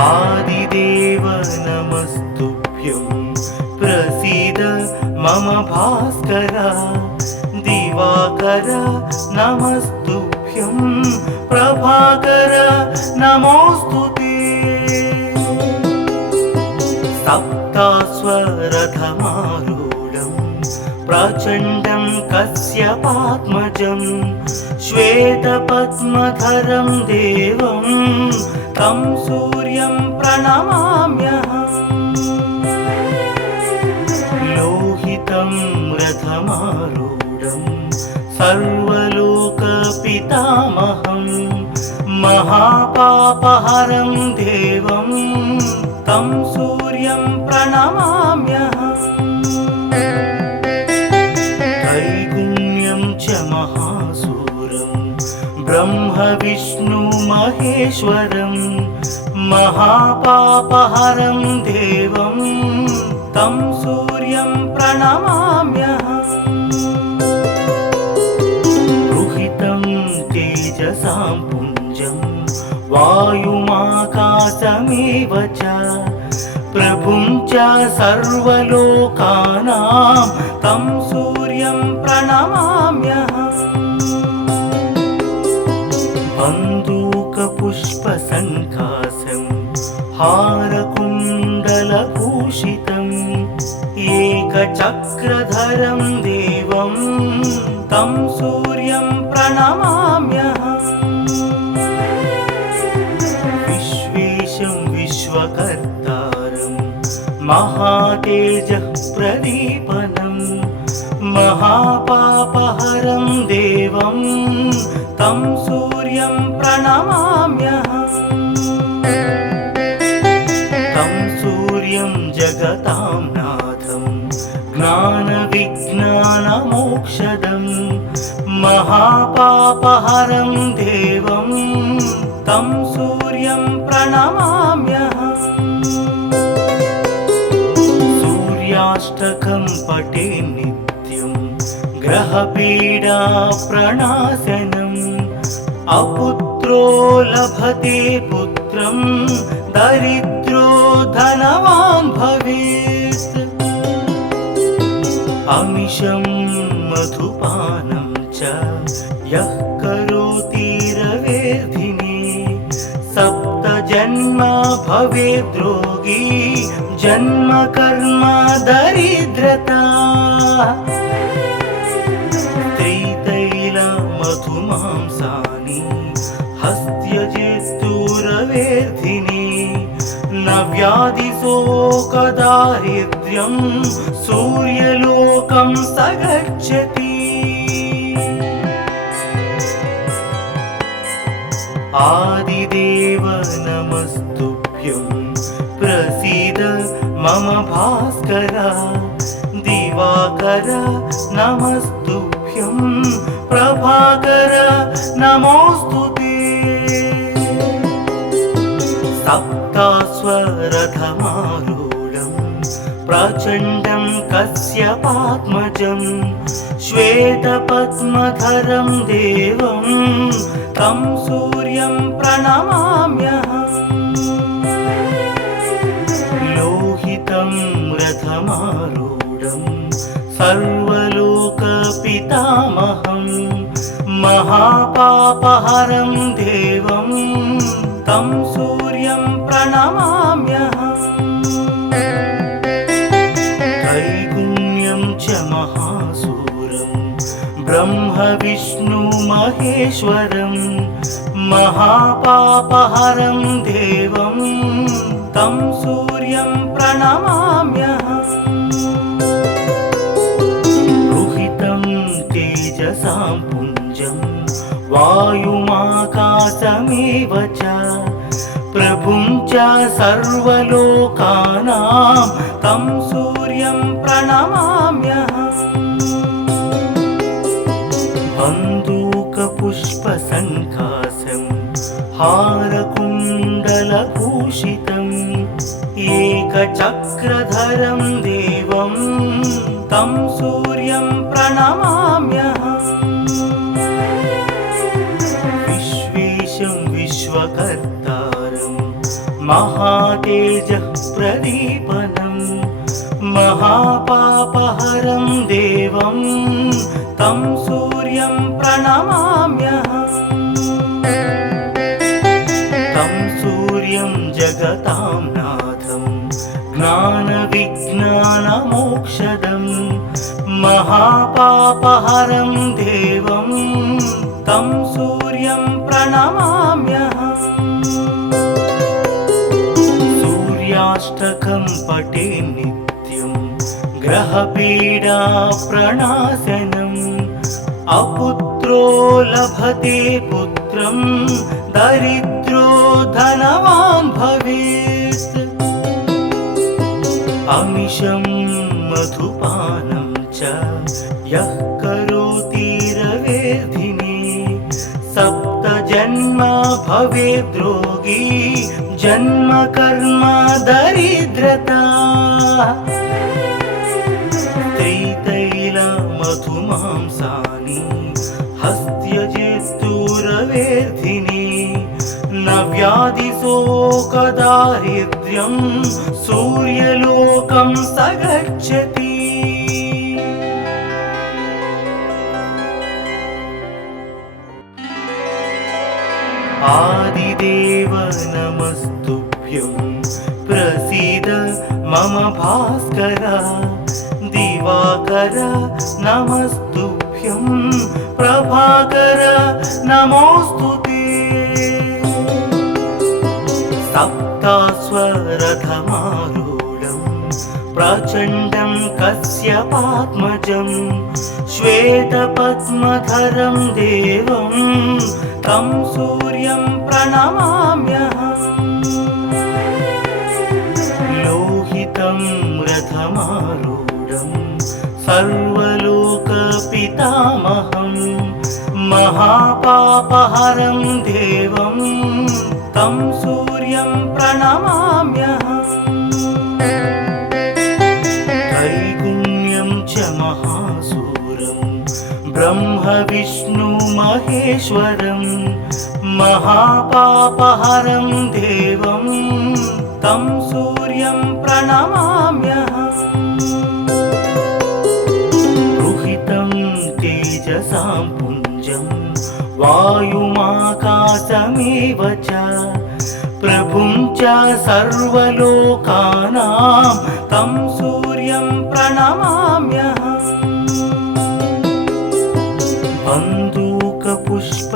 आदिदेव नमस्तुभ्यं प्रसीद मम भास्कर दिवाकर नमस्तुभ्यं प्रभाकर नमोस्तुते सप्तास्वरथमारूढं प्रचण्डं कश्यपात्मजं श्वेतपद्मधरं देवं तं सूर्यं प्रणमाम्यहम् लोहितं रथमारूढं सर्वलोकपितामहं महापापहरं देवं तं सूर्यं प्रणमाम्यहम् त्रैगुण्यं च महासूरं ब्रह्म विष्णु महेश्वरं महापापहरं देवं तं सूर्यं प्रणमाम्यहम् रुहितं तेजसां पुञ्जं वायुमाकाशमेव च प्रभुं च सर्वलोकानां तं सूर्यं प्रणमाम्यहम् बन्दूकपुष्पसङ्कासं हारकुण्डलभूषितम् एकचक्रधरं देवं तं सूर्यं प्रणमाम्यहम् विश्वेशं विश्वकर्तारं महातेजः प्रदीपनं महापापहरं देवं तं सूर्यं प्रणमाम्यहम् तं सूर्यं जगतां नाथं ज्ञानविज्ञानमोक्षदं महापापहरं देवं तं सूर्यं प्रणमाम्यहम् सूर्याष्टकं पठे नित्यं ग्रहपीडा प्रणाशनम् अपुत्रो लभते पुत्रं दरिद्रो धनवान् भवेत् अमिषं मधुपानं च यः करोति रवेर्धिने सप्तजन्म भवेद्रोगी जन्म कर्म दरिद्रता त्रितैलमधुमांसानि हस्त्यजेस्तुरवेर्धिने न व्याधिशोकदारिद्र्यं सूर्यलोकं स गच्छति आदिदेव नमस्तुभ्यं प्रसीद मम भास्कर दिवाकर नमस्तुभ्यं प्रभाकर नमोस्तुते सप्तास्वरथमारूढं प्रचण्डं कश्यपात्मजं श्वेतपद्मधरं देवं तं सूर्यं प्रणमाम्यहम् लोहितं रथमारूढं सर्वलोकपितामहं महापापहरं देवं तं सूर्यं प्रणमाम्यहम् त्रैगुण्यं च महासूरं ब्रह्म विष्णु महेश्वरं महापापहरं देवं तं सूर्यं प्रणमाम्यहम् रुहितं तेजसां पुञ्जं वायुमाकाशमेव च प्रभुं च सर्वलोकानां तं सूर्यं प्रणमाम्यहम् बन्दूकपुष्पसङ्कासं हारकुण्डलभूषितम् एकचक्रधरं देवं तं सूर्यं प्रणमाम्यहम् विश्वेशं विश्वकर्तारं महातेजः प्रदीपनं महापापहरं देवं तं सूर्यं प्रणमाम्यहम् तं सूर्यं जगतां नाथं ज्ञानविज्ञानमोक्षदं महापापहरं देवं तं सूर्यं प्रणमाम्यहम् सूर्याष्टकं पठे नित्यं ग्रहपीडा प्रणाशनम् अपुत्रो लभते पुत्रं दरिद्रो धनवान् भवेत् अमिषं मधुपानं च यः करोति रवेर्धिने सप्तजन्म भवेद्रोगी जन्म कर्म दरिद्रता त्रितैलमधुमांसानि हस्त्यजेस्तुरवेर्धिने न व्याधिशोकदारिद्र्यं सूर्यलोकं स गच्छति आदिदेव नमस्तुभ्यं प्रसीद मम भास्कर दिवाकर नमस्तुभ्यं प्रभाकर नमोस्तुते सप्तास्वरथमारूढं प्रचण्डं कश्यपात्मजं श्वेतपद्मधरं देवं तं सूर्यं प्रणमाम्यहम् लोहितं रथमारूढं सर्वलोकपितामहं महापापहरं देवं तं सूर्यं प्रणमाम्यहम् त्रैगुण्यं च महासूरं ब्रह्म विष्णु महेश्वरं महापापहरं देवं तं सूर्यं प्रणमाम्यहम् रुहितं तेजसां पुञ्जं वायुमाकाशमेव च प्रभुं च सर्वलोकानां तं सूर्यं प्रणमाम्यहम्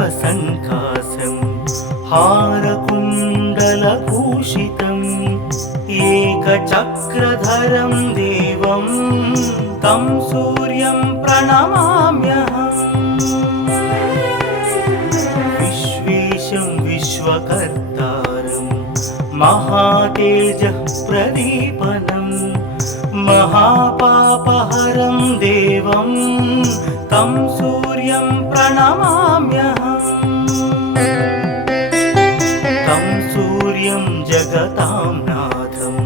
बन्दूकपुष्पसङ्कासं हारकुण्डलभूषितम् एकचक्रधरं देवं तं सूर्यं प्रणमाम्यहम् विश्वेशं विश्वकर्तारं महातेजः प्रदीपनं महापापहरं देवं तं सूर्यं प्रणमाम्यहम् तं सूर्यं जगतां नाथं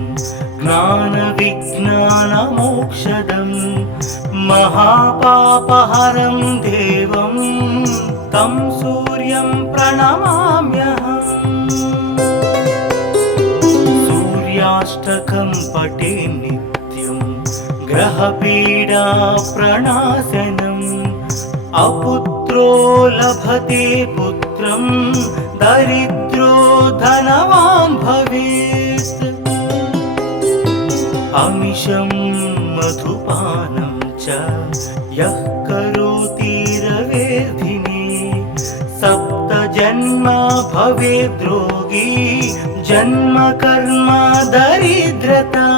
ज्ञानविज्ञानमोक्षदं महापापहरं देवं तं सूर्यं प्रणमाम्यहम् सूर्याष्टकं पठे नित्यं ग्रहपीडा प्रणाशनम् अपुत्रो लभते पुत्रं दरिद्रो धनवान् भवेत् अमिषं मधुपानं च यः करोति रवेर्धिने सप्तजन्म भवेद्रोगी जन्म कर्म दरिद्रता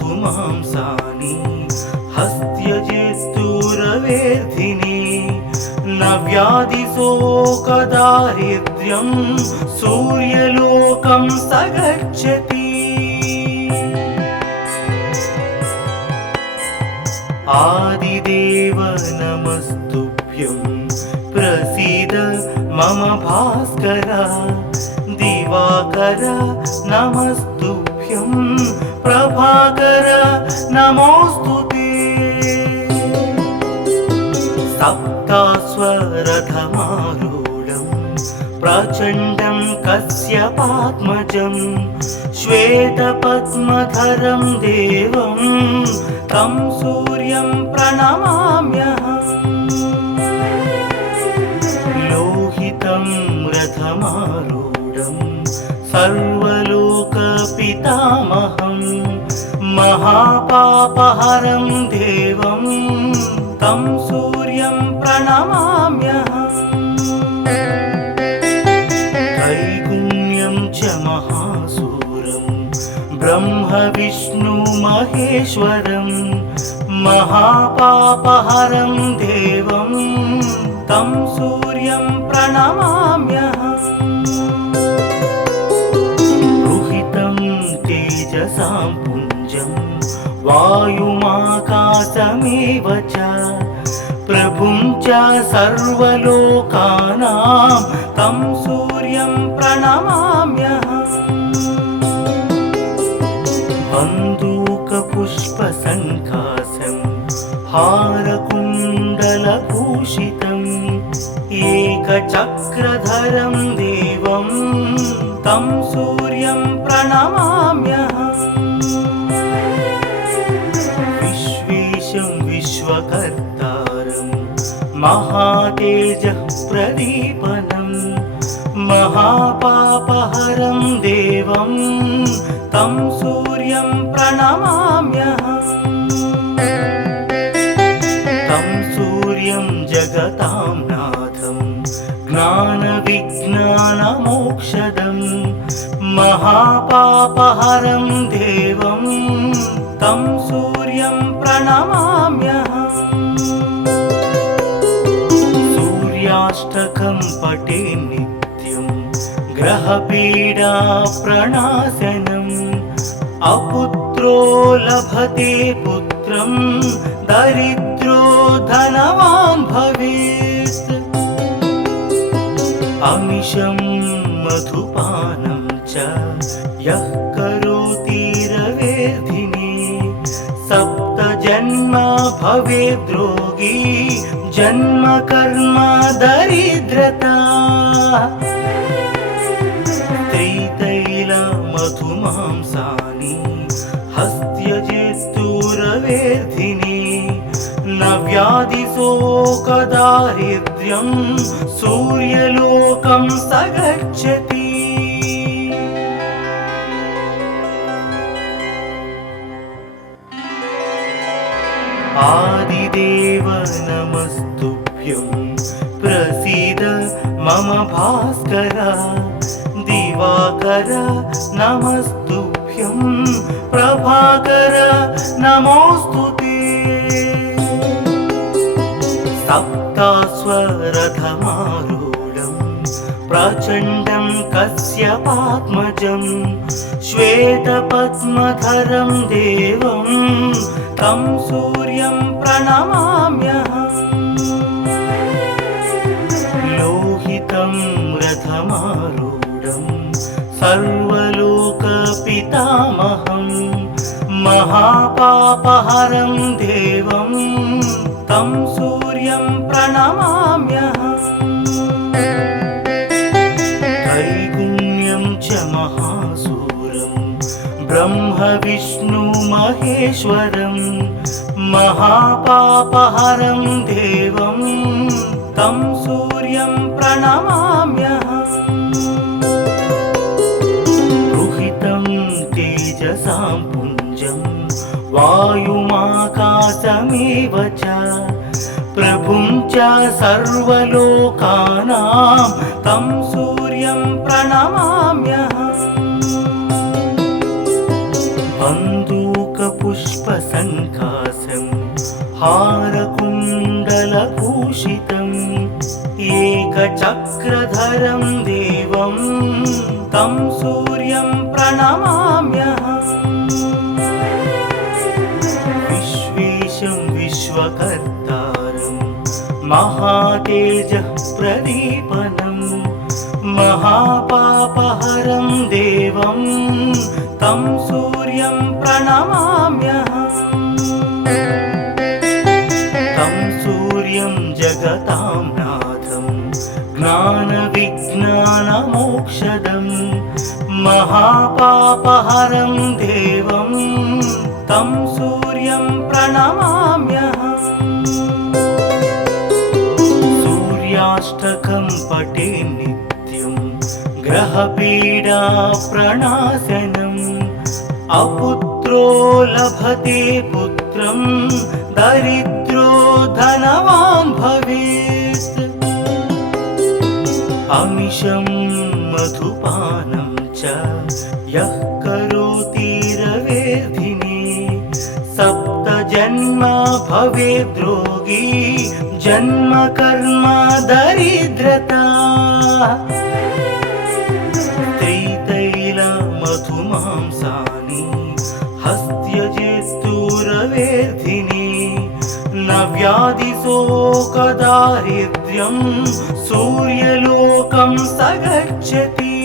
त्रितैलमधुमांसानि हस्त्यजेस्तुरवेर्धिने न व्याधिशोकदारिद्र्यं सूर्यलोकं स गच्छति आदिदेव नमस्तुभ्यं प्रसीद मम भास्कर दिवाकर नमस्तुभ्यं प्रभाकर नमोस्तुते सप्तास्वरथमारूढं प्रचण्डं कश्यपात्मजं श्वेतपद्मधरं देवं तं सूर्यं प्रणमाम्यहम्। लोहितं रथमारूढं सर्वलोकपितामहं महापापहरं देवं तं सूर्यं प्रणमाम्यहम्। त्रैगुण्यं च महासूरं ब्रह्म विष्णु महेश्वरं महापापहरं देवं तं सूर्यं प्रणमाम्यहम्। रुहितं तेजसां पुञ्जं वायुमाकाशमेव च प्रभुं च सर्वलोकानां तं सूर्यं प्रणमाम्यहम्। बन्दूकपुष्पसङ्काशं हारकुण्डलभूषितम् एकचक्रधरं देवं तं सूर्यं प्रणमाम्यहम्। विश्वेशं विश्वकर्तारं महातेजः प्रदीपनं महापापहरं देवं तं सूर्यं प्रणमाम्यहम्। तं सूर्यं जगतां नाथं ज्ञानविज्ञानमोक्षदं महापापहरं देवं तं सूर्यं प्रणमाम्यहम्। सूर्याष्टकं पठे नित्यं ग्रहपीडा प्रणाशनम् अपुत्रो लभते पुत्रं दरिद्रो धनवान् भवेत्। अमिषं मधुपानं च यः करोति रवेर्धिने सप्तजन्म भवेद्रोगी जन्म कर्म दरिद्रता। त्रितैलमधुमांसानि हस्त्यजित्तुरवेर्धिने न व्याधिशोकदारिद्र्यं सूर्यलोकं स गच्छति। आदिदेव नमस्तुभ्यं प्रसीद मम भास्कर। दिवाकर नमस्तुभ्यं प्रभाकर नमोऽस्तुते। सप्ताश्वरथमारूढं प्रचण्डं कश्यपात्मजं श्वेतपद्मधरं देवं तं सूर्यं प्रणमाम्यहम्। लोहितं रथमारूढं सर्वलोकपितामहं महापापहरं देवं तं सूर्यं प्रणमाम्यहम्। त्रैगुण्यं च महासूरं ब्रह्म विष्णु महेश्वरं महापापहरं देवं तं सूर्यं प्रणमाम्यहम्। रुहितं तेजसां पुञ्जं वायुमाकाशमेव च प्रभुं च सर्वलोकानां तं सूर्यं प्रणमाम्यहम्। बन्दूकपुष्पसङ्काशं हारकुण्डलभूषितम् एकचक्रधरं देवं तं सूर्यं प्रणमाम्यहम्। विश्वेशं विश्वकर्तारं महातेजः प्रदीपनं महापापहरं देवं तं सूर्यं प्रणमाम्यहम्। तं सूर्यं जगतां नाथं ज्ञानविज्ञानमोक्षदं महापापहरं देवं तं सूर्यं प्रणमाम्यहम्। सूर्याष्टकं पठे नित्यं ग्रहपीडा प्रणाशनम्। अपुत्रो लभते पुत्रं दरिद्रो धनवान् भवेत्। अमिषं मधुपानं च यः करोति रवेर्धिने सप्तजन्म भवेद्रोगी जन्म कर्म दरिद्रता। त्रितैलमधुमांसानि हस्त्यजेत्तु रवेर्धिने न व्याधिशोकदारिद्र्यं सूर्यलोकं स गच्छति।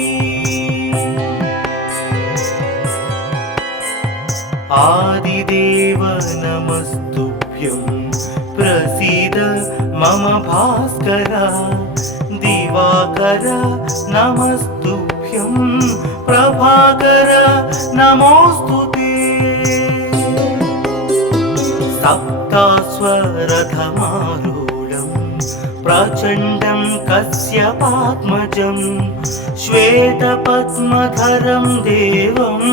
आदिदेव नमस्तुभ्यं प्रसीद मम भास्कर। दिवाकर नमस्तुभ्यं प्रभाकर नमोऽस्तुते। सप्तास्वरथमारूढं प्रचण्डं कश्यपात्मजं श्वेतपद्मधरं देवं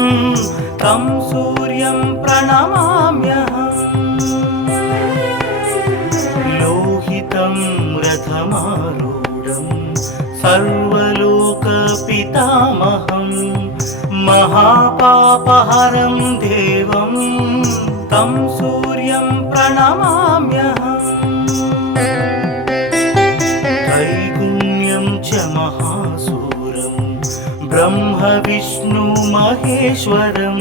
तं सूर्यं प्रणमाम्यहम्। लोहितं रथमारूढं सर्वलोकपितामहं महापापहरं देवं तं सूर्यं प्रणमाम्यहम्। त्रैगुण्यं च महासूरं ब्रह्म विष्णु महेश्वरं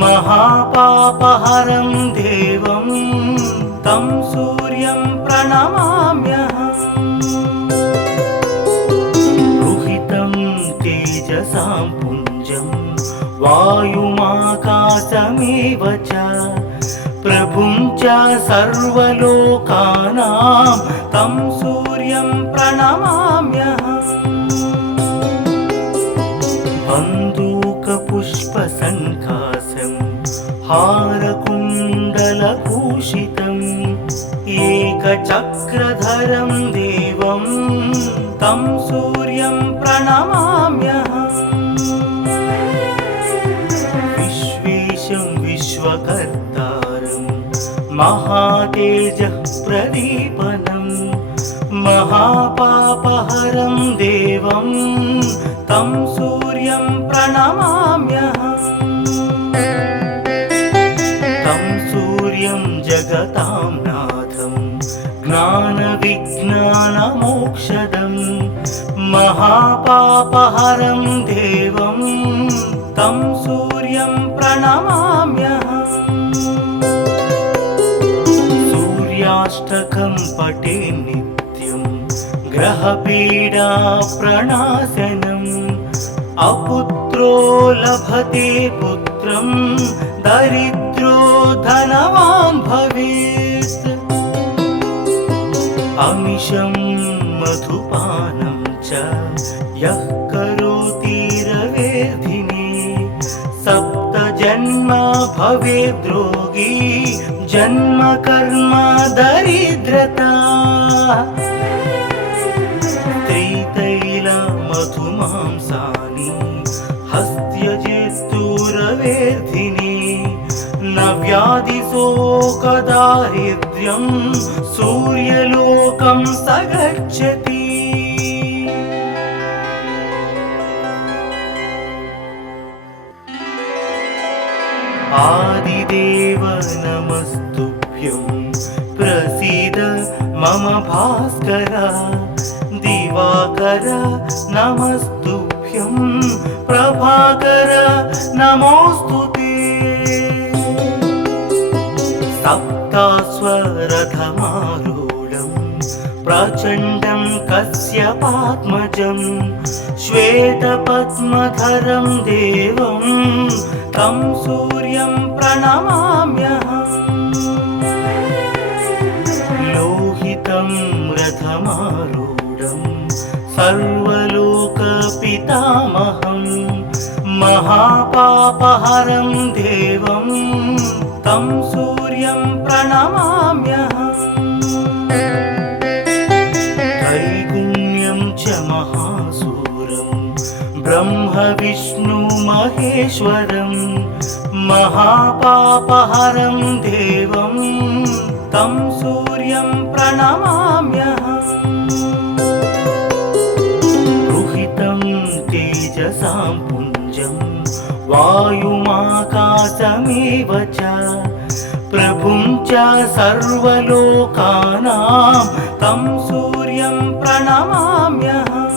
महापापहरं देवं तं सूर्यं प्रणमाम्यहम्। रुहितं तेजसां पुञ्जं वायुमाकाशमेव च प्रभुं च सर्वलोकानां तं सूर्यं प्रणमाम्यहम्। बन्दूकपुष्पसङ्काशं हारकुण्डलभूषितम् एकचक्रधरं देवं तं सूर्यं प्रणमाम्यहम्। विश्वेशं विश्वकर्तारं महातेजः प्रदीपनं महापापहरं देवं तं सूर्यं प्रणमाम्यहम्। तं सूर्यं जगतां नाथं ज्ञानविज्ञानमोक्षदं महापापहरं देवं तं सूर्यं प्रणमाम्यहम्। सूर्याष्टकं पठे नित्यं ग्रहपीडा प्रणाशनम्। अपुत्रो लभते पुत्रं दरिद्रो धनवान् भवेत्। अमिषं मधुपानं च यः करोति रवेर्धिने सप्तजन्म भवेद्रोगी जन्म कर्म दरिद्रता। त्रितैलमधुमांसानि हस्त्यजेत्तु रवेर्धिने न व्याधिशोकदारिद्र्यं सूर्यलोकं स गच्छति। आदिदेव नमस्तुभ्यं प्रसीद मम भास्कर। दिवाकर नमस्तुभ्यं प्रभाकर नमोऽस्तुते। सप्तास्वरथमारूढं प्रचण्डं कश्यपात्मजं श्वेतपद्मधरं देवं तं सूर्यं प्रणमाम्यहम्। लोहितं रथमारूढं सर्वलोकपितामहं महापापहरं देवं तं सूर्यं प्रणमाम्यहम्। त्रैगुण्यं च महासूरं ब्रह्म विष्णु महेश्वरं महापापहरं देवं तं सूर्यं प्रणमाम्यहम्। रुहितं तेजसां पुञ्जं वायुमाकाशमेव च प्रभुं च सर्वलोकानां तं सूर्यं प्रणमाम्यहम्।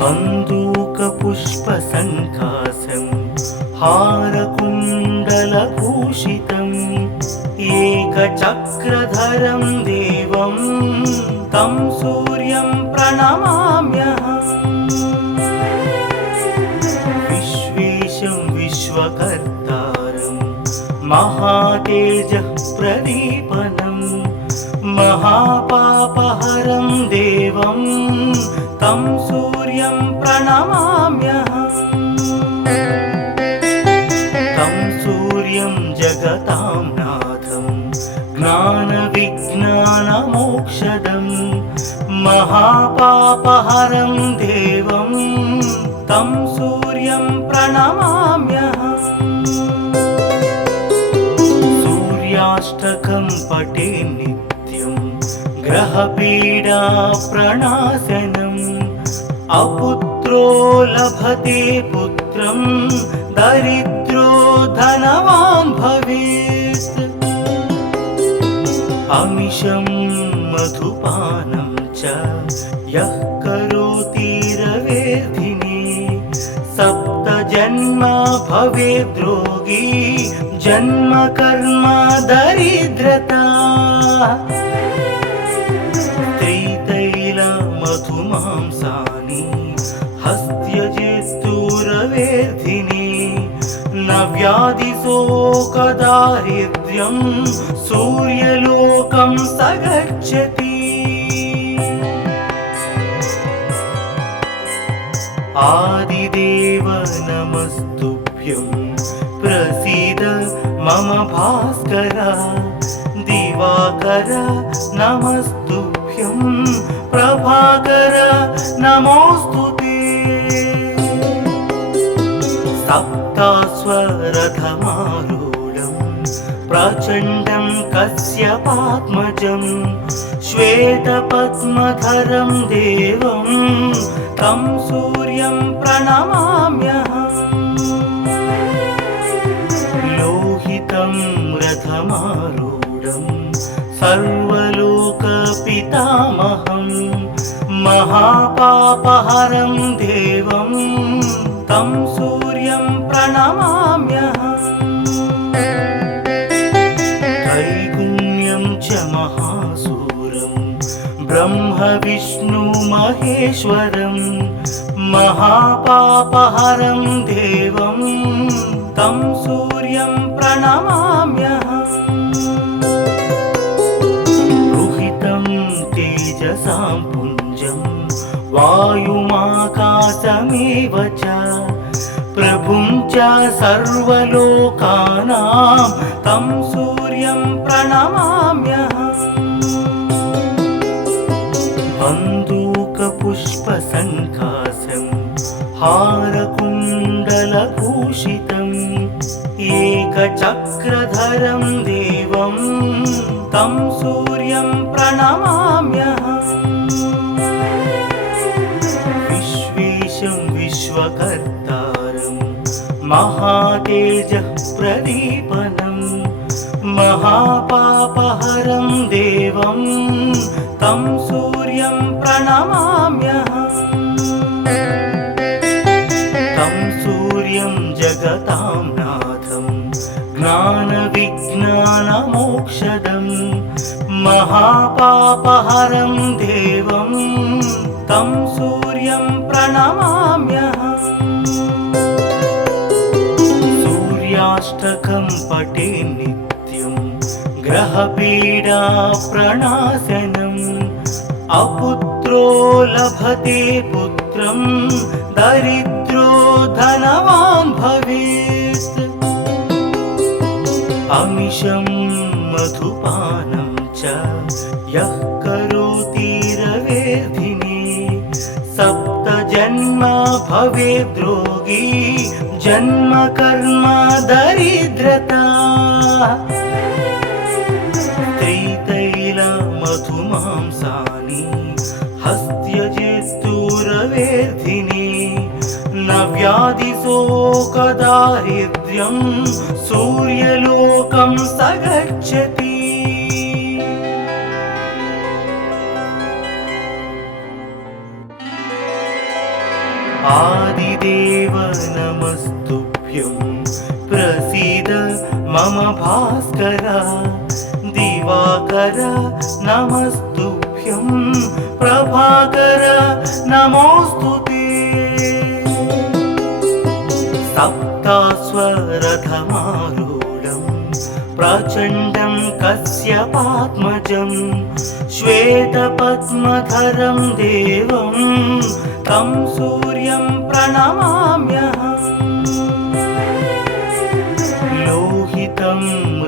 बन्दूकपुष्पसङ्कासं हारकुण्डलभूषितम् एकचक्रधरं देवं तं सूर्यं प्रणमाम्यहम्। विश्वेशं विश्वकर्तारं महातेजः प्रदीपनं महापापहरं देवं तं सूर्यं प्रणमाम्यहम्। तं सूर्यं जगतां नाथं ज्ञानविज्ञानमोक्षदं महापापहरं देवं तं सूर्यं प्रणमाम्यहम्। सूर्याष्टकं पठे नित्यं ग्रहपीडा प्रणाशनम् अपुत्रो लभते पुत्रं दरिद्रो धनवान् भवेत्। अमिषं मधुपानं च यः करोति रवेर्धिने सप्तजन्म भवेद्रोगी जन्म कर्म दरिद्रता। त्रितैलमधुमांसानि हस्त्यजेस्तुरवेर्धिने न व्याधिशोकदारिद्र्यं सूर्यलोकं स गच्छति। आदिदेव नमस्तुभ्यं प्रसीद मम भास्कर दिवाकर नमस्तुभ्यं प्रभाकर नमोस्तुते। सप्तास्वरथमारूढं प्रचण्डं कश्यपात्मजं श्वेतपद्मधरं देवं तं सूर्यं प्रणमाम्यहम्। लोहितं रथमारूढं सर्वलोकपितामहं महापापहरं देवं तं सूर्यं प्रणमाम्यहम्। त्रैगुण्यं च महासूरं ब्रह्म विष्णु महेश्वरं महापापहरं देवं तं सूर्यं प्रणमाम्यहम्। रुहितं तेजसां पुञ्जं वायुमाकाशमेव च प्रभुं च सर्वलोकानां तं सूर्यं प्रणमाम्यहम्। बन्दूकपुष्पसङ्कासं हारकुण्डलभूषितम् एकचक्रधरं देवं तं सूर्यं प्रणमाम्यहम्। विश्वेशं विश्वकर्तारं महातेजः प्रदीपनं महापापहरं देवं तं सूर्यं प्रणमाम्यहम्। तं सूर्यं जगतां नाथं ज्ञानविज्ञानमोक्षदं महापापहरं देवं तं सूर्यं प्रणमाम्यहम्। सूर्याष्टकं पठे नित्यं ग्रहपीडा प्रणाशनम् अपुत्रो लभते पुत्रं दरिद्रो धनवान् भवेत् अमिषं मधुपानं च यः करोति रवेर्धिने सप्त जन्म भवेद्रोगी जन्म कर्म दरिद्रता त्रितैल मधुमांसानि हस्त्यजेस्तुरवेर्धिने न व्याधिशोकदारिद्र्यं सूर्यलोकं स गच्छति आदिदेव नमस्तुभ्यं प्रसीद मम भास्कर दिवाकर नमस्तुभ्यं प्रभाकर नमोस्तुते सप्तास्वरथमारूढं प्रचण्डं कश्यपात्मजं श्वेतपद्मधरं देवं तं सूर्यं प्रणमाम्यहम् लोहितं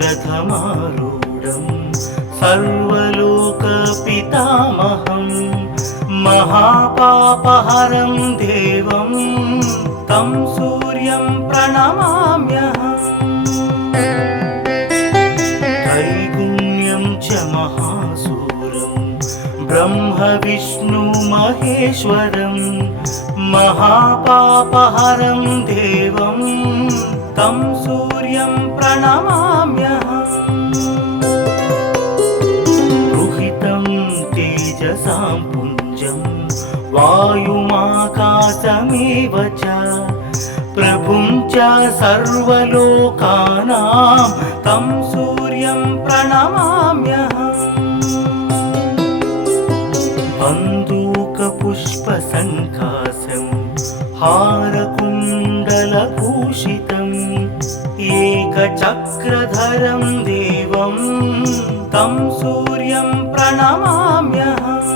रथमारूढं सर्वलोकपितामहं महापापहरं देवं तं सूर्यं प्रणमाम्यहम् त्रैगुण्यं च महासूरं ब्रह्म विष्णु महेश्वरं महापापहरं देवं तं सूर्यं प्रणमाम्यहम् रुहितं तेजसां पुञ्जं वायुमाकाशमेव च प्रभुं च सर्वलोकानां तं सूर्यं प्रणमाम्यहम् बन्दूकपुष्पसङ्कासं हारकुण्डलभूषितम् एकचक्रधरं देवं तं सूर्यं प्रणमाम्यहम्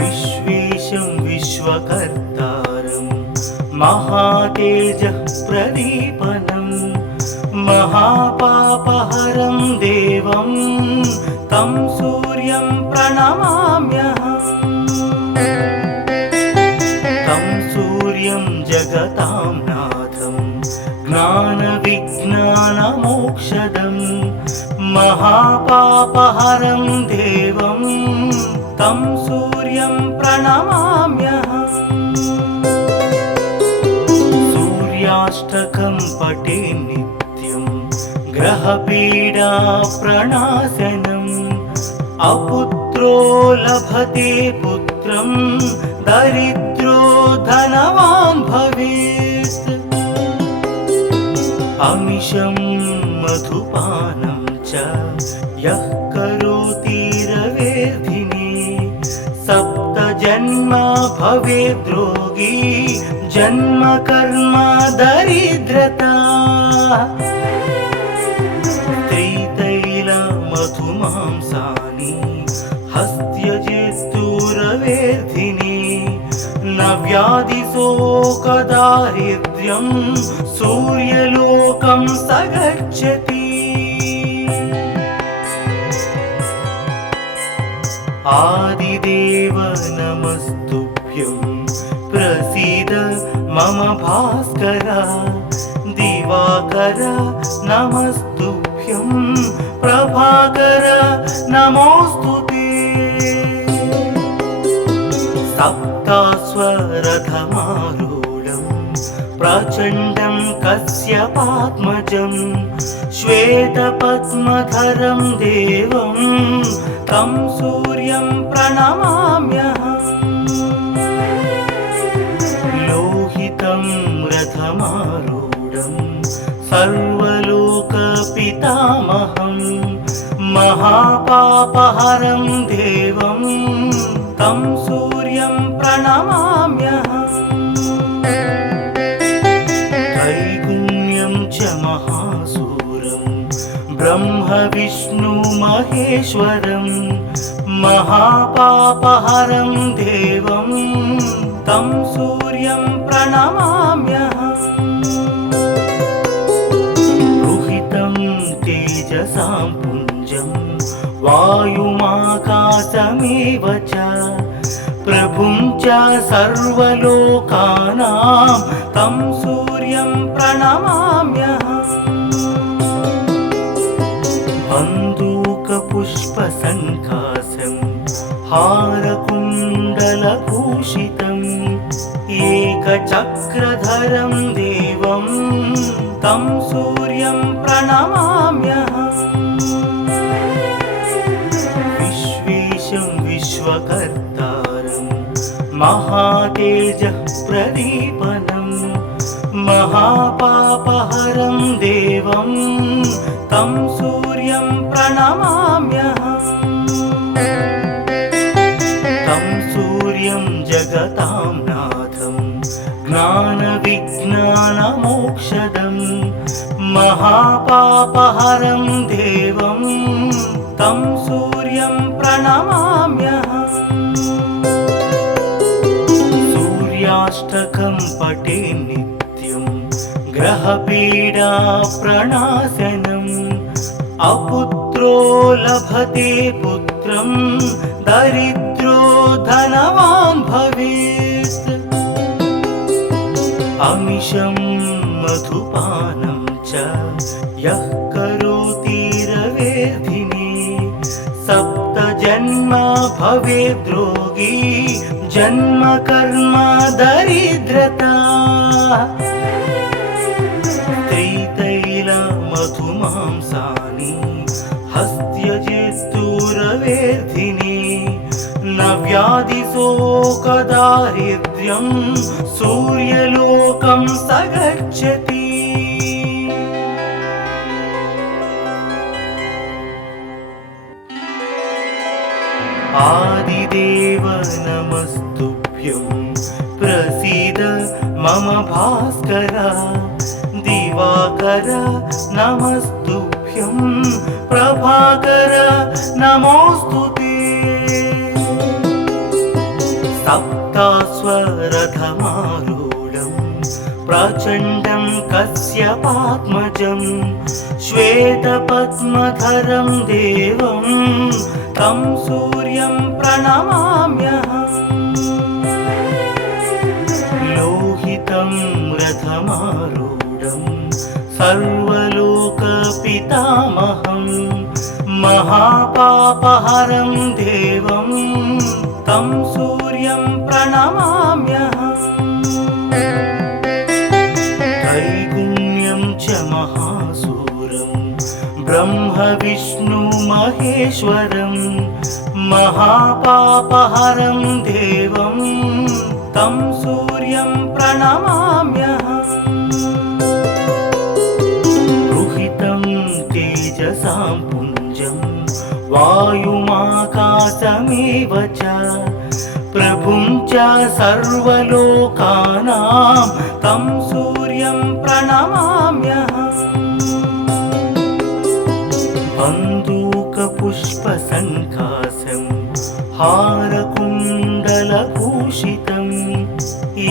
विश्वेशं विश्वकर्तारं महातेजः प्रदीपनं महापापहरं देवं तं सूर्यं प्रणमाम्यहम् तं सूर्यं जगतां नाथं ज्ञानविज्ञानमोक्षदं महापापहरं देवं तं सूर्यं प्रणमाम्यहम् सूर्याष्टकं पठे नित्यं ग्रहपीडा प्रणाशनम् अपुत्रो लभते पुत्रं दरिद्रो धनवान् भवेत् अमिषं मधुपानं च यः करोति रवेर्धिने सप्त जन्म भवेद्रोगी जन्म कर्म दरिद्रता त्रितैल मधुमांसानि हस्त्यजेस्तुरवेर्धिने न व्याधिशोकदारिद्र्यं सूर्यलोकं स गच्छति आदिदेव नमस्तुभ्यं प्रसीद मम भास्कर दिवाकर नमस्तुभ्यं प्रभाकर नमोस्तुते सप्तास्वरथमारूढं प्रचण्डं कश्यपात्मजं श्वेतपद्मधरं देवं तं सूर्यं प्रणमाम्यहम् लोहितं रथमारूढं सर्वलोकपितामहं महापापहरं देवं तं सूर्यं प्रणमाम्यहम् त्रैगुण्यं च महासूरं ब्रह्म विष्णु महेश्वरं महापापहरं देवं तं सूर्यं प्रणमाम्यहम्। रुहितं तेजसां पुञ्जं वायुमाकाशमेव च प्रभुं च सर्वलोकानां तं सूर्यं प्रणमाम्यहम्। बन्दूकपुष्पसङ्काशं हारकुण्डलभूषितम् एकचक्रधरं देवं तं सूर्यं प्रणमाम्यहम्। विश्वेशं विश्वकर्तारं महातेजः प्रदीपनं महापापहरं देवं तं सूर्यं प्रणमाम्यहम्। तं सूर्यं जगतां नाथं ज्ञानविज्ञानमोक्षदं महापापहरं देवं तं सूर्यं प्रणमाम्यहम्। सूर्याष्टकं पठे नित्यं ग्रहपीडा प्रणाशनम् अपुत्रो लभते पुत्रं दरिद्रो धनवान् भवेत्। अमिषं मधुपानं च यः करोति रवेर्धिने सप्तजन्म भवेद्रोगी जन्म कर्म दरिद्रता। त्रितैलमधुमांसानि हस्त्यजेस्तुरवेर्धिने न व्याधिशोकदारिद्र्यं सूर्यलोकं स गच्छति। आदिदेव नमस्तुभ्यं प्रसीद मम भास्कर दिवाकर नमस्तुभ्यं प्रभाकर नमोस्तुते। सप्ताश्वरथमारूढं प्रचण्डं कश्यपात्मजं श्वेतपद्मधरं देवं तं सूर्यं प्रणमाम्यहम्। लोहितं रथमारूढं सर्वलोकपितामहं महापापहरं देवं तं सूर्यं प्रणमाम्यहम्। त्रैगुण्यं च महासूरं ब्रह्म विष्णु महेश्वरं महापापहरं देवं तं सूर्यं प्रणमाम्यहम्। रुहितं तेजसां पुञ्जं वायुमाकाशमेव च प्रभुं च सर्वलोकानां तं सूर्यं प्रणमाम्यहम्। बन्दूकपुष्पसङ्काशं हारकुण्डलभूषितम्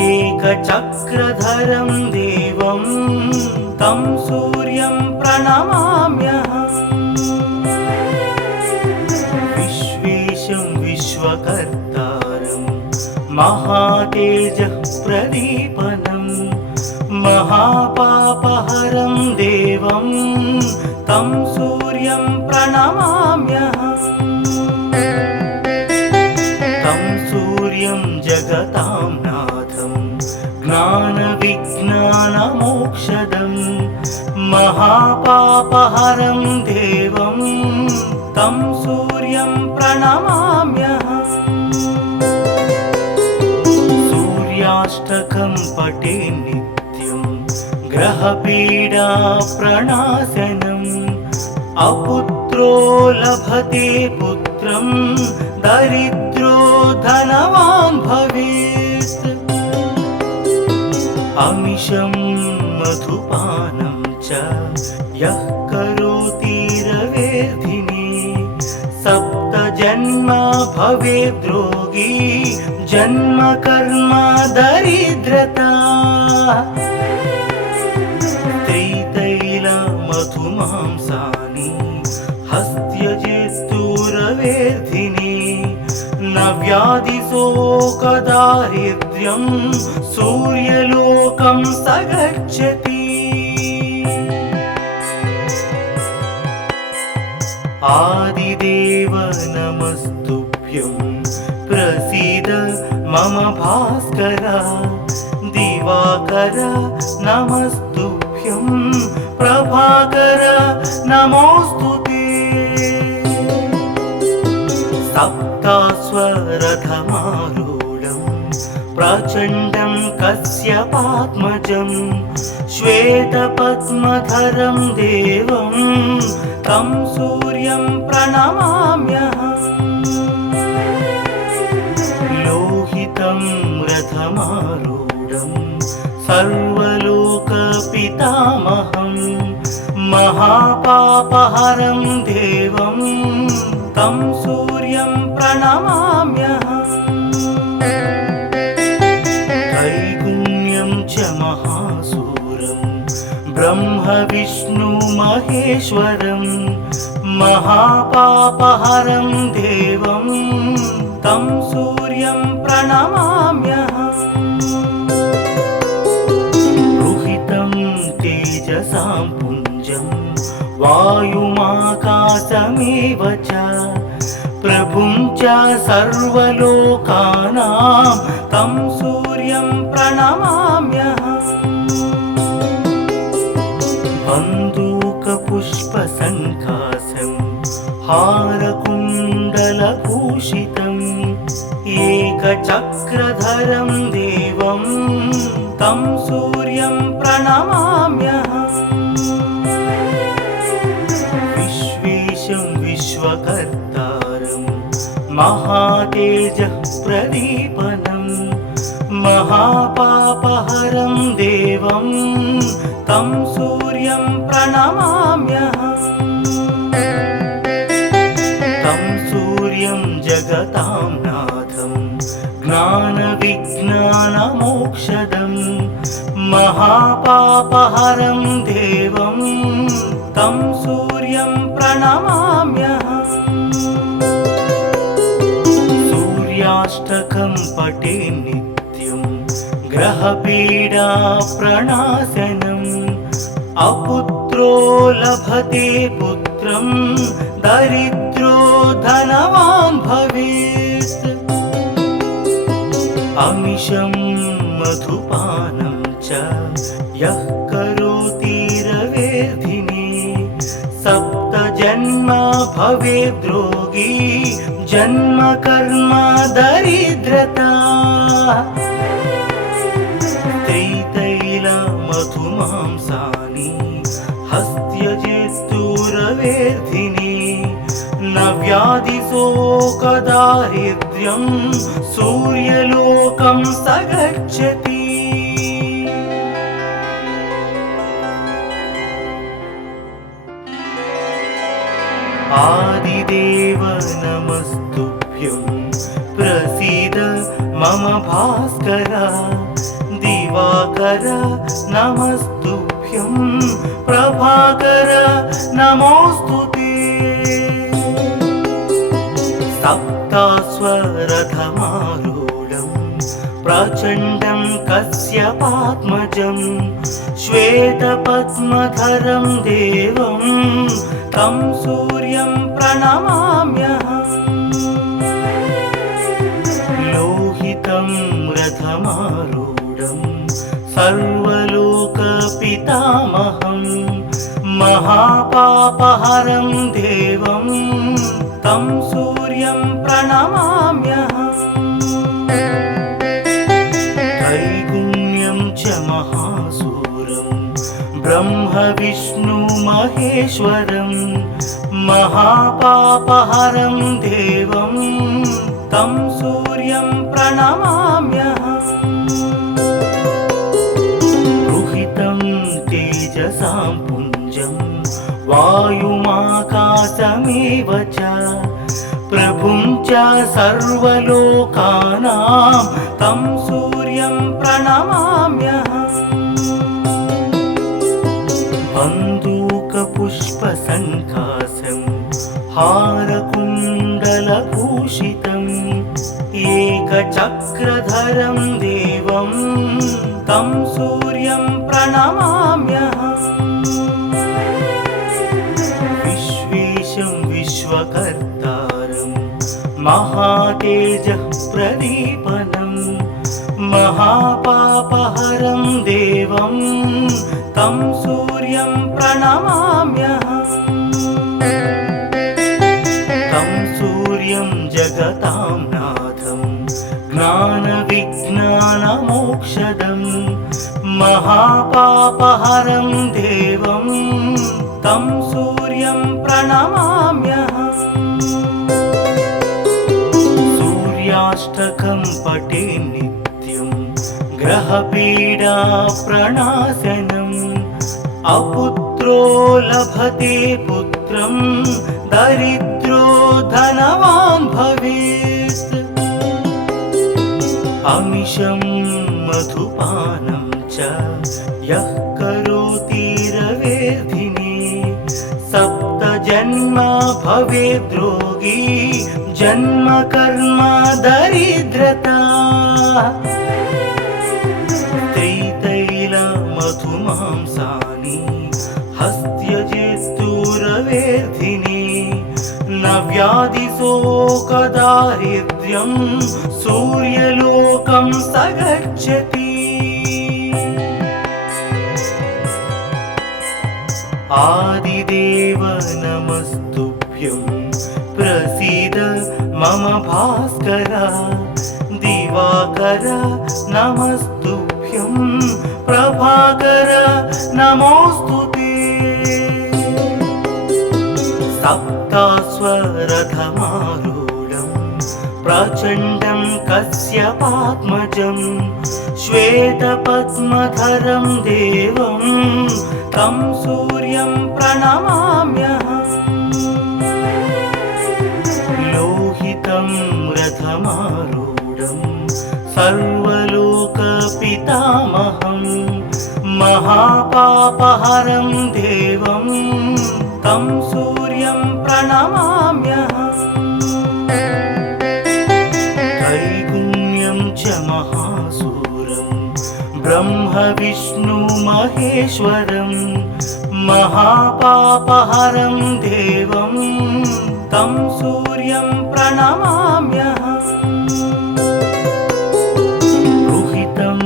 एकचक्रधरं देवं तं सूर्यं प्रणमाम्यहम्। विश्वेशं विश्वकर्तारं महातेजः प्रदीपनं महापापहरं देवं तं सूर्यं प्रणमाम्यहम्। तं सूर्यं जगतां नाथं ज्ञानविज्ञानमोक्षदं महापापहरं देवं तं सूर्यं प्रणमाम्यहम्। सूर्याष्टकं पठे नित्यं ग्रहपीडा प्रणाशनम् अपुत्रो लभते पुत्रं दरिद्रो धनवान् भवेत्। अमिषं मधुपानं च यः करोति रवेर्धिने जन्म भवेद्रोगी जन्म कर्म दरिद्रता त्रितैल मधुमांसानि हस्त्यजेस्तुरवेर्धिनि न व्याधिशोकदारिद्र्यं सूर्यलोकं स गच्छति आदिदेव नमस्तुभ्यं प्रसीद मम भास्कर दिवाकर नमस्तुभ्यं प्रभाकर नमोस्तुते सप्तास्वरथमारूढं प्रचण्डं कश्यपात्मजं श्वेतपद्मधरं देवं तं सूर्यं प्रणमाम्यहम् लोहितं रथमारूढं सर्वलोकपितामहं महापापहरं देवं तं सूर्यं प्रणमाम्यहम् त्रैगुण्यं च महासूरं ब्रह्म विष्णु महेश्वरं महापापहरं देवं तं सूर्यं प्रणमाम्यहम् रुहितं तेजसां पुञ्जं वायुमाकाशमेव च प्रभुं च सर्वलोकानां तं सूर्यं प्रणमाम्यहम् बन्दूकपुष्पसङ्कासं हारकुण्डलभूषितम् एकचक्रधरं देवं तं सूर्यं प्रणमाम्यहम् विश्वेशं विश्वकर्तारं महातेजः प्रदीपनं महापापहरं देवं तं सूर्यं प्रणमाम्यहम् तं सूर्यं जगतां नाथं ज्ञानविज्ञानमोक्षदं महापापहरं देवं तं सूर्यं प्रणमाम्यहम् सूर्याष्टकं पठे नित्यं ग्रहपीडा प्रणाशनम् अपुत्रो लभते पुत्रं दरिद्रो धनवान् भवेत् अमिषं मधुपानं च यः करोति रवेर्धिनि सप्तजन्म भवेद्रोगी जन्म कर्म दरिद्रता त्रितैल मधुमांसानि हस्त्यजेस्तुरवेर्धिनि न व्याधिशोकदारिद्र्यं सूर्यलोकं स गच्छति आदिदेव नमस्तुभ्यं प्रसीद मम भास्कर दिवाकर नमस्तुभ्यं प्रभाकर नमोस्तुते सप्तास्वरथमारूढं प्रचण्डं कश्यपात्मजं श्वेतपद्मधरं देवं तं सूर्यं प्रणमाम्यहम् लोहितं रथमारूढं सर्वलोकपितामहं महापापहरं देवं तं सूर्यं प्रणमाम्यहम् त्रैगुण्यं च महासूरं ब्रह्म विष्णु महेश्वरं महापापहरं देवं तं सूर्यं प्रणमाम्यहम् रुहितं तेजसां पुञ्जं वायुमाकाशमेव च प्रभुं च सर्वलोकानां तं सूर्यं प्रणमाम्यहम् बन्दूकपुष्पसङ्कासं हारकुण्डलभूषितम् एकचक्रधरं देवं तं सूर्यं प्रणमाम्यहम् विश्वेशं विश्वकर्तारं महातेजः प्रदीपनं महापापहरं देवं तं सूर्यं प्रणमाम्यहम् तं सूर्यं जगतां नाथं ज्ञानविज्ञानमोक्षदं महापापहरं देवं तं सूर्यं प्रणमाम्यहम् सूर्याष्टकं पठे नित्यं ग्रहपीडा प्रणाशनम् अपुत्रो लभते पुत्रं दरिद्रो धनवान् भवेत् अमिषं मधुपानं च यः करोति रवेर्धिने सप्तजन्म भवेद्रोगी जन्म कर्म दरिद्रता त्रितैलमधुमांसानि हस्त्यजेस्तुरवेर्धिने न व्याधिशोकदारिद्र्यं सूर्यलोकं स गच्छति आदिदेव नमस्तुभ्यं प्रसीद मम भास्कर दिवाकर नमस्तुभ्यं प्रभाकर नमोस्तुते सप्तास्वरथमारूढं प्रचण्डं कश्यपात्मजं श्वेतपद्मधरं देवं तं सूर्यं प्रणमाम्यहम् लोहितं रथमारूढं सर्वलोकपितामहं महापापहरं देवं तं सूर्यं प्रणमाम्यहम् त्रैगुण्यं च महासूरं ब्रह्मविष्णुमहेश्वरं महापापहरं देवं तं सूर्यं प्रणमाम्यहम् रुहितं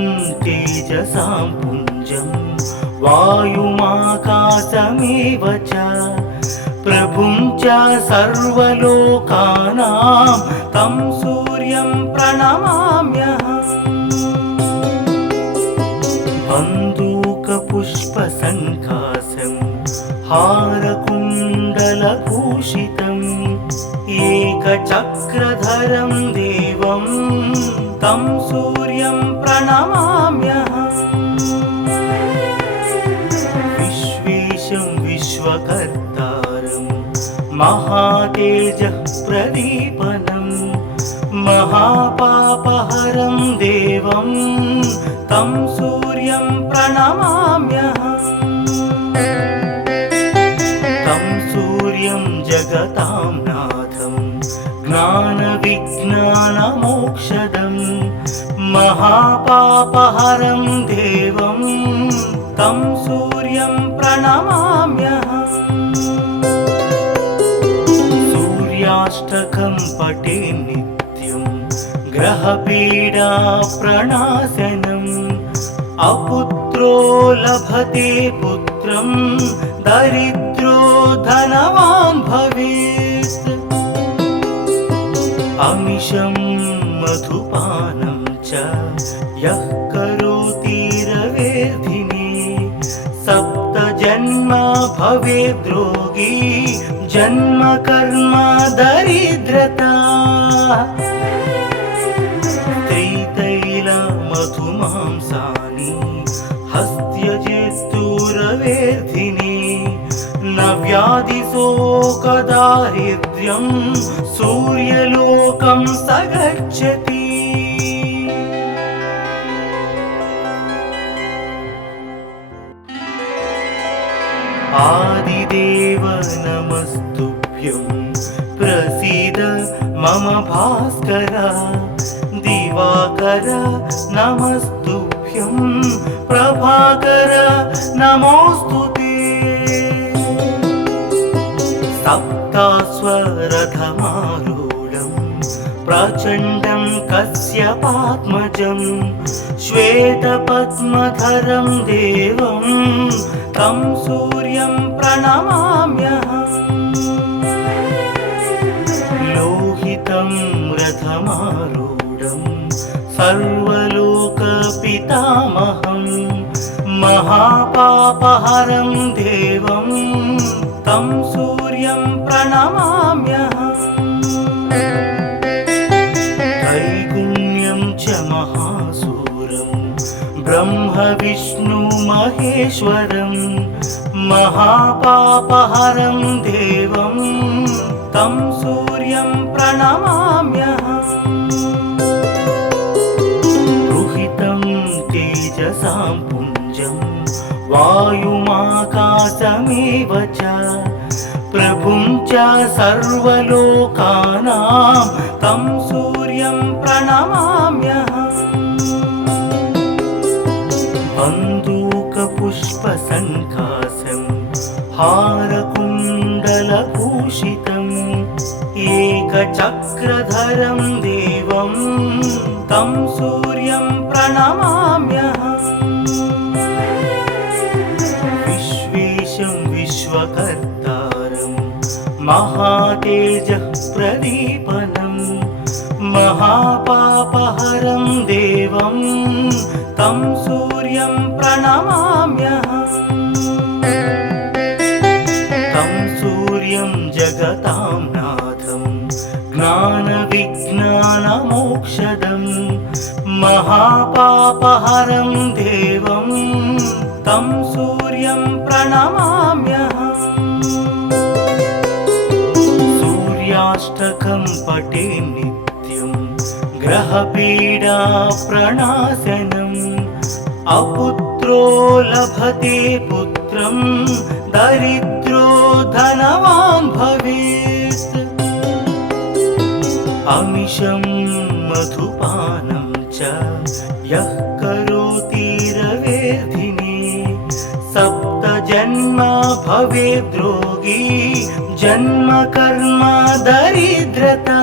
तेजसां पुञ्जं वायुमाकाशमेव च प्रभुं च सर्वलोकानां तं सूर्यं प्रणमाम्यहम् बन्दूकपुष्पसङ्कासं हारकुण्डलभूषितम् एकचक्रधरं देवं तं सूर्यं प्रणमाम्यहम् विश्वेशं विश्वकर्तारं महातेजः प्रदीपनं महापापहरं देवं तं सूर्यं प्रणमाम्यहम् तं सूर्यं जगतां नाथं ज्ञानविज्ञानमोक्षदं महापापहरं देवं तं सूर्यं प्रणमाम्यहम् सूर्याष्टकं पठे नित्यं ग्रहपीडा प्रणाशनम् अपुत्रो लभते पुत्रं दरिद्रो धनवान् भवेत् अमिषं मधुपानं च यः करोति रवेर्धिने सप्तजन्म भवेद्रोगी जन्म कर्म दरिद्रता त्रितैलमधुमांसानि हस्त्यजेस्तुरवेर्धिने न व्याधिशोकदारिद्र्यं सूर्यलोकं स गच्छति। आदिदेव नमस्तुभ्यं प्रसीद मम भास्कर। दिवाकर नमस्तुभ्यं प्रभाकर नमोऽस्तुते। सप्तास्वरथमारूढं प्रचण्डं कश्यपात्मजं श्वेतपद्मधरं देवं तं सूर्यं प्रणमाम्यहम्। लोहितं रथमारूढं सर्वलोकपितामहं महापापहरं देवं तं सूर्यं प्रणमाम्यहम्। त्रैगुण्यं च महासूरं ब्रह्म विष्णु महेश्वरं महापापहरं देवं तं सूर्यं प्रणमाम्यहम्। रुहितं तेजसां पुञ्जं वायुमाकाशमेव च प्रभुं च सर्वलोकानां तं सूर्यं प्रणमाम्यहम्। बन्दूकपुष्पसङ्कासं हारकुण्डलभूषितम् एकचक्रधरं देवं तं सूर्यं प्रणमाम्यहम्। विश्वेशं विश्वकर्तारं महातेजः प्रदीपनं महापापहरं देवं तं सूर्यं प्रणमाम्यहम्। तं सूर्यं जगतां नाथं ज्ञानविज्ञानमोक्षदं महापापहरं देवं तं सूर्यं प्रणमाम्यहम्। सूर्याष्टकं पठे नित्यं ग्रहपीडा प्रणाशनम् अपुत्रो लभते पुत्रं दरिद्रो धनवान् भवेत्। अमिषं मधुपानं च यः करोति रवेर्धिने सप्तजन्म भवेद्रोगी जन्म कर्म दरिद्रता।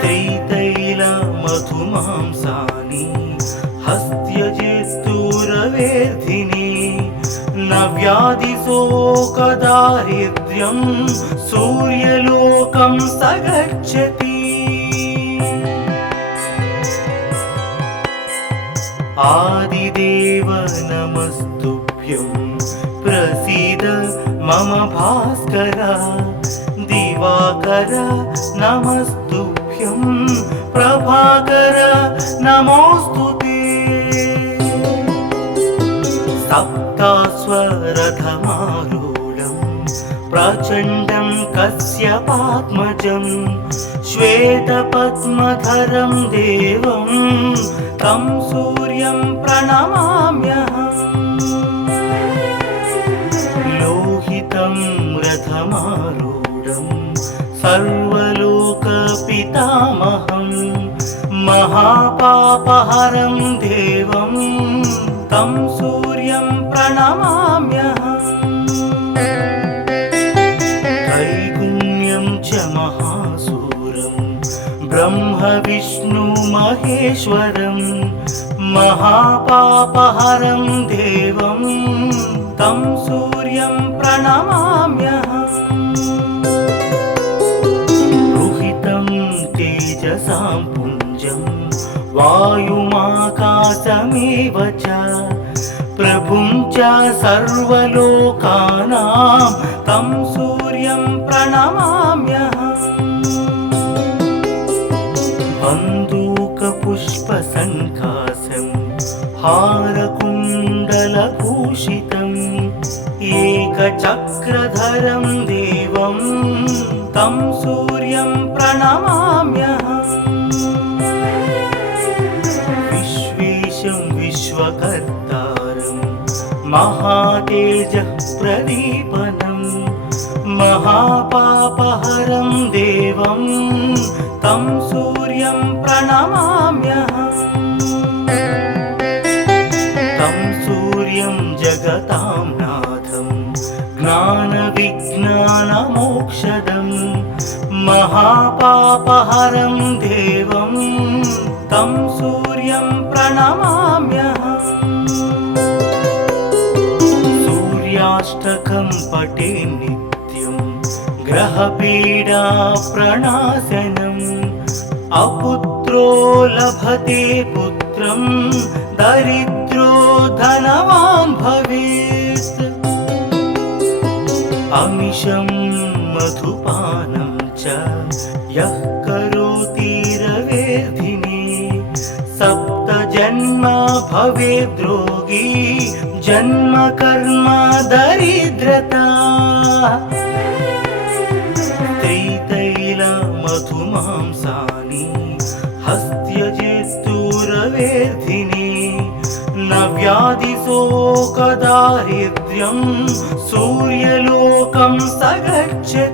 त्रितैलमधुमांसानि हस्त्यजित्तुरवेर्धिने न व्याधिशोकदारिद्र्यं सूर्यलोकं स गच्छति। आदिदेव नमस्तुभ्यं प्रसीद मम भास्कर। दिवाकर नमस्तुभ्यं प्रभाकर नमोऽस्तुते। सप्तास्वरथमारूढं प्रचण्डं कश्यपात्मजं श्वेतपद्मधरं देवं तं सूर्यं प्रणमाम्यहम्। लोहितं रथमारूढं सर्वलोकपितामहं महापापहरं देवं तं सूर्यं प्रणमाम्यहम्। त्रैगुण्यं च महासूरं ब्रह्म विष्णु महेश्वरं महापापहरं देवं तं सूर्यं प्रणमाम्यहम्। रुहितं तेजसां पुञ्जं वायुमाकाशमेव च प्रभुं च सर्वलोकानां तं सूर्यं प्रणमाम्यहम्। बन्दूकपुष्पसङ्कासं हारकुण्डलभूषितं चक्रधरं देवं तं सूर्यं प्रणमाम्यहम् विश्वेशं विश्वकर्तारं महातेजः प्रदीपनं महापापहरं देवं तं सूर्यं प्रणमाम्यहम् तं सूर्यं जगतां नाथं ज्ञानविज्ञानमोक्षदं महापापहरं देवं तं सूर्यं प्रणमाम्यहम् सूर्याष्टकं पठे नित्यं ग्रहपीडा प्रणाशनम् अपुत्रो लभते पुत्रं दरिद्रो धनवान् भवेत् अमिषं मधुपानं च यः करोति रवेर्धिने सप्तजन्म भवेद्रोगी जन्म कर्म दरिद्रता मधुमांसानि हस्त्यजेत्तुरवेर्धिने न व्याधिशोकदारिद्र्यं सूर्यलोकं स गच्छति